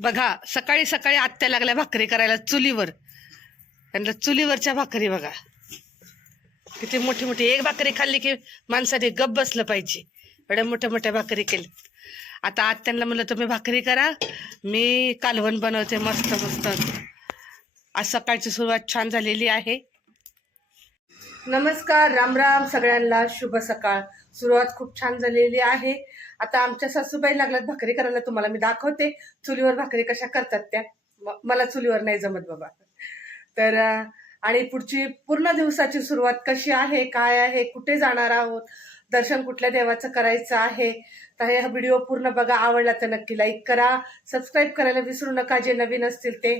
बघा सकाळी सकाळी आत्या लागल्या भाकरी करायला चुलीवर. त्यांना चुलीवरच्या भाकरी बघा किती मोठी मोठी. एक भाकरी खाल्ली की माणसाने गप बसलं पाहिजे, एवढ्या मोठ्या मोठ्या भाकरी केल्या. आता आत्यांना म्हणलं तुम्ही भाकरी करा, मी कालवण बनवते मस्त मस्त. आज सकाळची सुरुवात छान झालेली आहे. नमस्कार, राम राम सगळ्यांना, शुभ सकाळ. सुरुवात खूप छान झालेली आहे. आता आमच्या सासूबाई लागल्यात भाकरी करायला. तुम्हाला मी दाखवते चुलीवर भाकरी कशा करतात त्या. मला चुलीवर नाही जमत बाबा. तर आणि पुढची पूर्ण दिवसाची सुरुवात कशी आहे, काय आहे, कुठे जाणार आहोत, दर्शन कुठल्या देवाचं करायचं आहे, तर हा व्हिडिओ पूर्ण बघा. आवडला तर नक्की लाईक करा, सबस्क्राईब करायला विसरू नका जे नवीन असतील ते.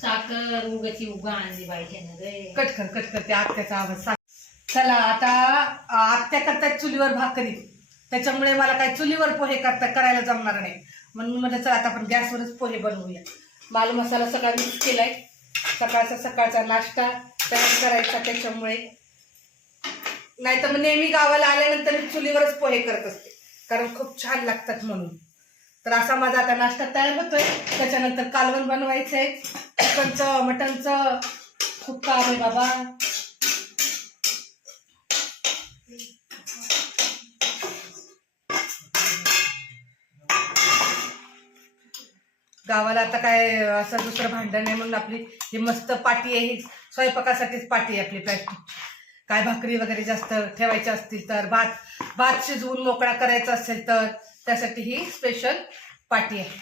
साखर उगाची उगा आणली पाहिजे ना रे. कटकर ते आत्याचा आवाज. चला आता आत्या करतात चुलीवर भाकरी, त्याच्यामुळे मला काही चुलीवर पोहे करायला जमणार नाही. म्हणून म्हटलं चला आता आपण गॅसवरच पोहे बनवूया. माल मसाला सगळा मिक्स केलाय, सकाळचा नाश्ता तयार करायचा. त्याच्यामुळे नाही तर मग नेहमी गावाला आल्यानंतर मी चुलीवरच पोहे करत असते, कारण खूप छान लागतात म्हणून. तर असा माझा आता नाश्ता तयार होतोय. त्याच्यानंतर कालवण बनवायचंय, चिकनचं मटनचं खूप काम आहे बाबा. गावाला आता काय असं दुसरं भांडण आहे म्हणून आपली ही मस्त पाटी आहे, ही स्वयंपाकासाठीच पाटी आहे आपली प्लॅस्टिक. काय भाकरी वगैरे जास्त ठेवायच्या असतील तर, भात शिजवून मोकळा करायचा असेल तर त्यासाठी ही स्पेशल पाटी आहे.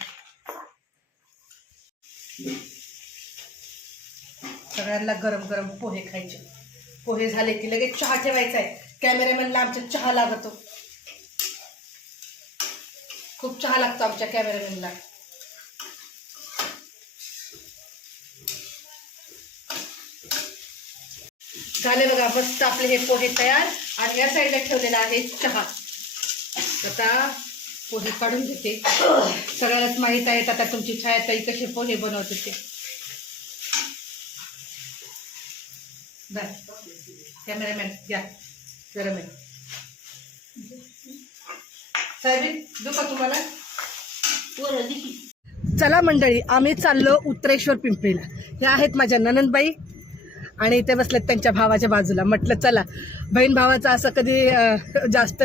सगळ्यांना गरम गरम पोहे खायचे. पोहे झाले की लगेच चहा ठेवायचा आहे. कॅमेरामॅनला आमच्या चहा लागतो, खूप चहा लागतो आमच्या कॅमेरामॅनला. झाले बघा मस्त आपले हे पोहे तयार. आणि या साईडला ठेवलेला आहे चहा. आता पोहे काढून घेते. सगळ्यालाच माहित आहे आता तुमची छायाताई कसे पोहे बनवते ते. कॅमेरामॅन घ्या गरम आहे. साहेब देऊ का तुम्हाला? चला मंडळी, आम्ही चाललो उत्तरेश्वर पिंपरीला. हे आहेत माझ्या ननंदबाई आणि ते बसलेत त्यांच्या भावाच्या बाजूला. म्हटलं चला, बहीण भावाचा असं कधी जास्त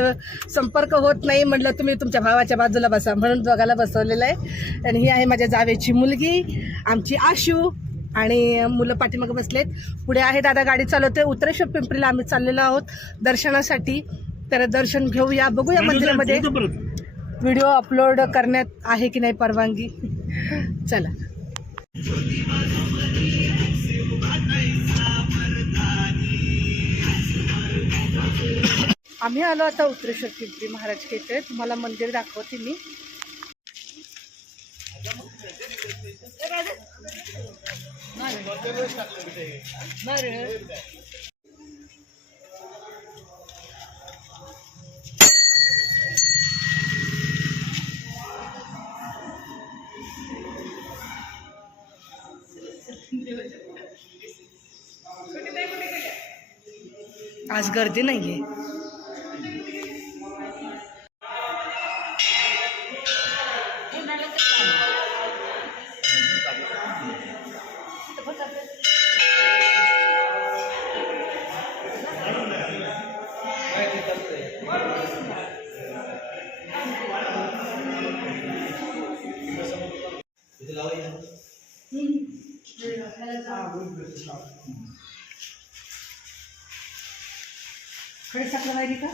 संपर्क होत नाही, म्हटलं तुम्ही तुमच्या भावाच्या बाजूला बसा, म्हणून दोघाला बसवलेलं आहे. आणि ही आहे माझ्या जावेची मुलगी, आमची आशू, आणि मुलं पाठीमागे बसलेत. पुढे आहे दादा गाडी चालवते. उत्तरेश्वर पिंपरीला आम्ही चाललेलो आहोत दर्शनासाठी. तर दर्शन घेऊया, बघूया मंदिरामध्ये व्हिडिओ अपलोड करण्यात आहे की नाही परवानगी. चला. आम्ही आलो आता उत्तरेश्वर पिंपरी महाराज केत्र. तुम्हाला मंदिर दाखवते मी. आज गर्दी नाहीये. खडे साखर राहिली का?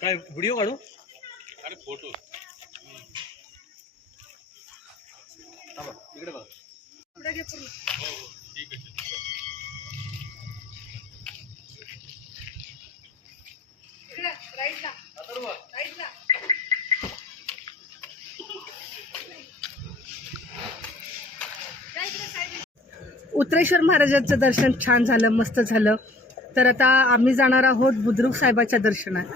काय व्हिडिओ काढू? अरे फोटो. इकडे बघा. ठीक आहे. राईटला. उत्रेश्वर महाराजांचं दर्शन छान झालं, मस्त झालं. तर आता आम्ही जाणार आहोत बुद्रुक साहेबाच्या दर्शनाला.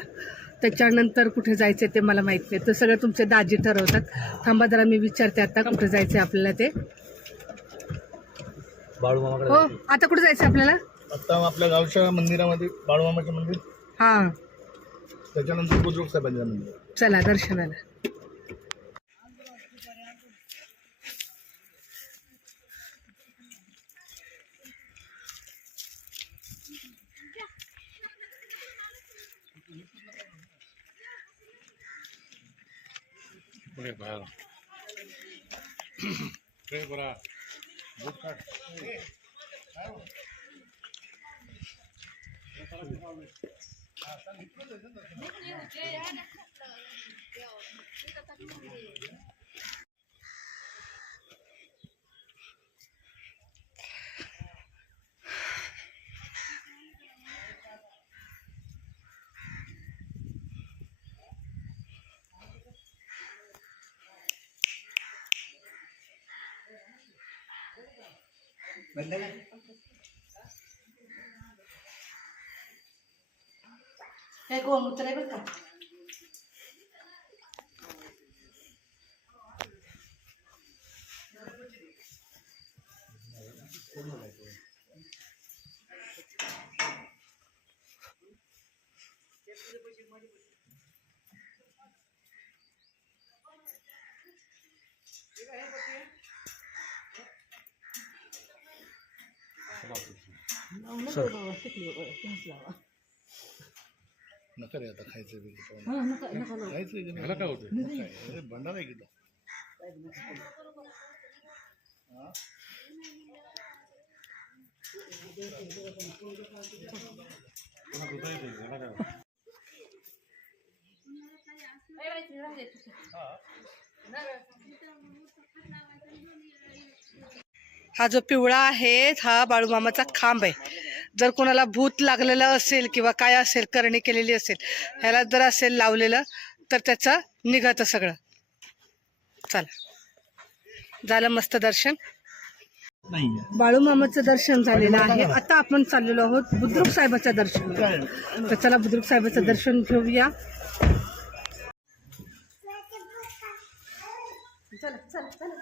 त्याच्यानंतर कुठे जायचं ते मला माहीत नाही, तर सगळं तुमचे दाजी ठरवतात. थांबा जरा मी विचारते आता कुठे जायचं आपल्याला ते. बाळूमामाकडे हो, आता कुठे जायचं आपल्याला? आता आपल्या गावच्या मंदिरामध्ये बाळूमामाचं मंदिर, हां त्याच्यानंतर बुद्रुक साहेबांचं मंदिर. चला दर्शनाला. हे कोण उतरे बरं का? नका रे आता खायचं खायचं काय होतं, भंडारा आहे की तो. हा जो पिवळा आहे हा बाळूमामाचा खांब आहे. जर कोणाला भूत लागलेलं असेल किंवा काय असेल, करणी केलेली असेल, ह्याला जर असेल लावलेलं तर त्याचं निघतं सगळं. चला, झालं मस्त दर्शन. बाळूमामाचं दर्शन झालेलं आहे. आता आपण चाललेलो आहोत बुद्रुक साहेबाचं दर्शन. तर चला बुद्रुक साहेबाचं दर्शन घेऊया. चला चला चला.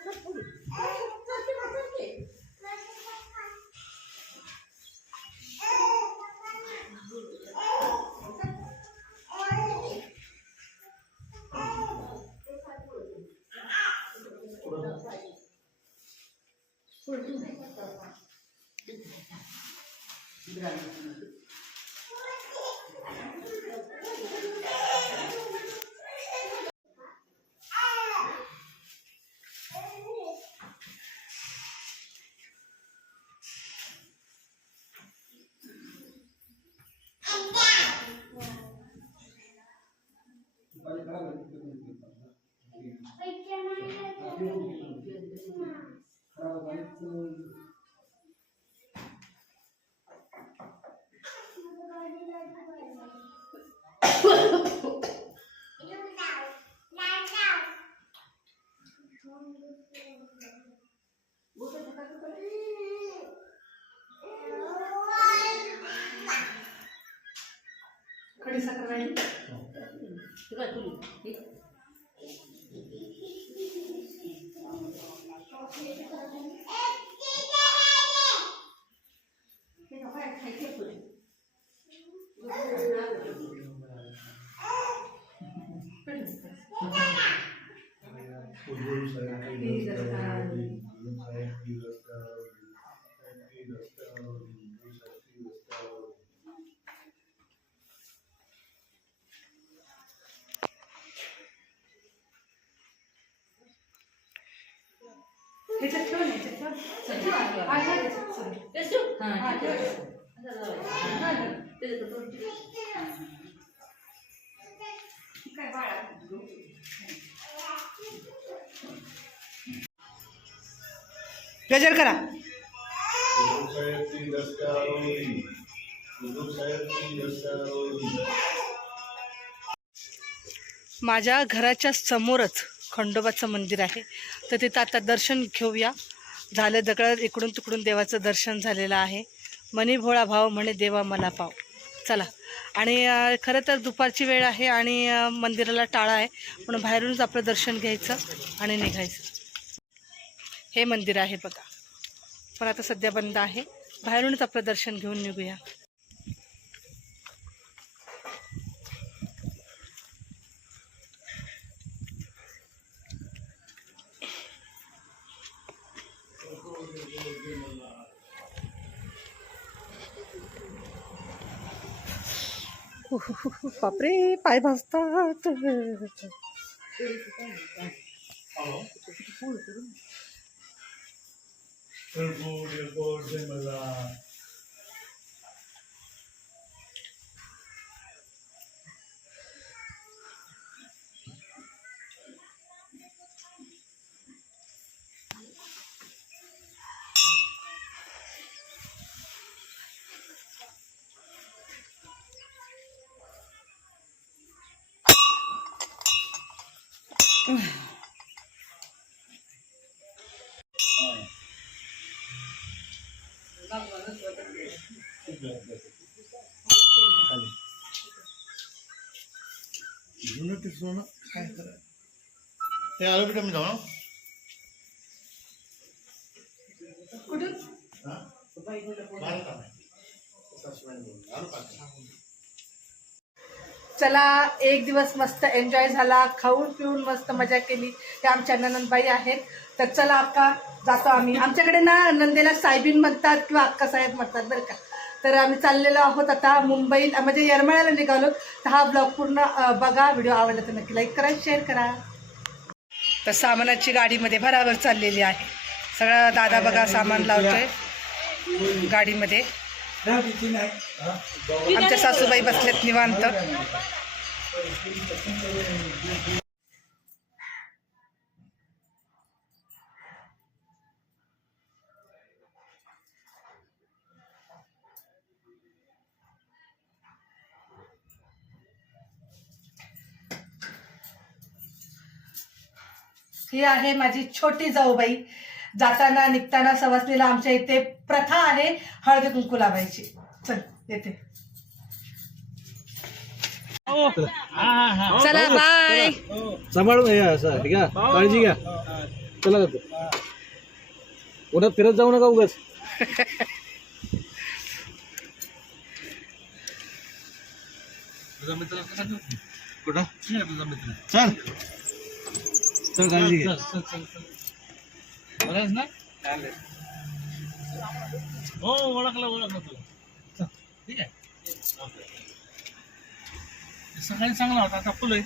खडी साखर राहिली. गजर करा. माझ्या घराच्या समोरच खंडोबाचं मंदिर आहे, तर तिथं आता दर्शन घेऊया झालं दगड इकडून तिकडून देवाचं दर्शन झालेलं आहे. मनी भोळा भाव म्हणे देवा मला पाव. चला, आणि खरं तर दुपारची वेळ आहे आणि मंदिराला टाळा आहे, म्हणून बाहेरूनच आपलं दर्शन घ्यायचं आणि निघायचं. हे मंदिर आहे बघा, पण आता सध्या बंद आहे. बाहेरूनच आपलं दर्शन घेऊन निघूया. बापरे, पाय भाजतात. जुनं ते सोनं काय करा ते आलो बेटा मी जाऊ कुठून? चला, एक दिवस मस्त एन्जॉय झाला, खाऊन पिऊन मस्त मजा केली. ते आमच्या ननंदबाई आहेत. तर चला अक्का, जातो आम्ही. आमच्याकडे ना नंदेला साहेबीन म्हणतात किंवा अक्का साहेब म्हणतात बरं का. तर आम्ही चाललेलो आहोत आता मुंबईत, म्हणजे येरमाळ्याला निघालो. तर हा ब्लॉग पूर्ण बघा. व्हिडिओ आवडला तर नक्की लाईक करा, शेअर करा. तर सामानाची गाडीमध्ये भराभर चाललेली आहे. सगळं दादा बघा सामान लावतोय गाडीमध्ये. आमच्या सासूबाई बसलेत निवांत. ही आहे माझी छोटी जाऊबाई. जाताना निघताना सवासणीला आमच्या इथे प्रथा आहे हळदी कुंकू लावायची. चल येते. चला बाय. सांभाळून या असं ठीक आहे, काळजी घ्या. चला जातो, उन्हात फिरत जाऊ नका उगाच. कुठं चल चल, काळजी घ्या. बरंच ना, हो ओळखलं तुला. ठीक आहे, सकाळी चांगला होता, आता फुल आहे.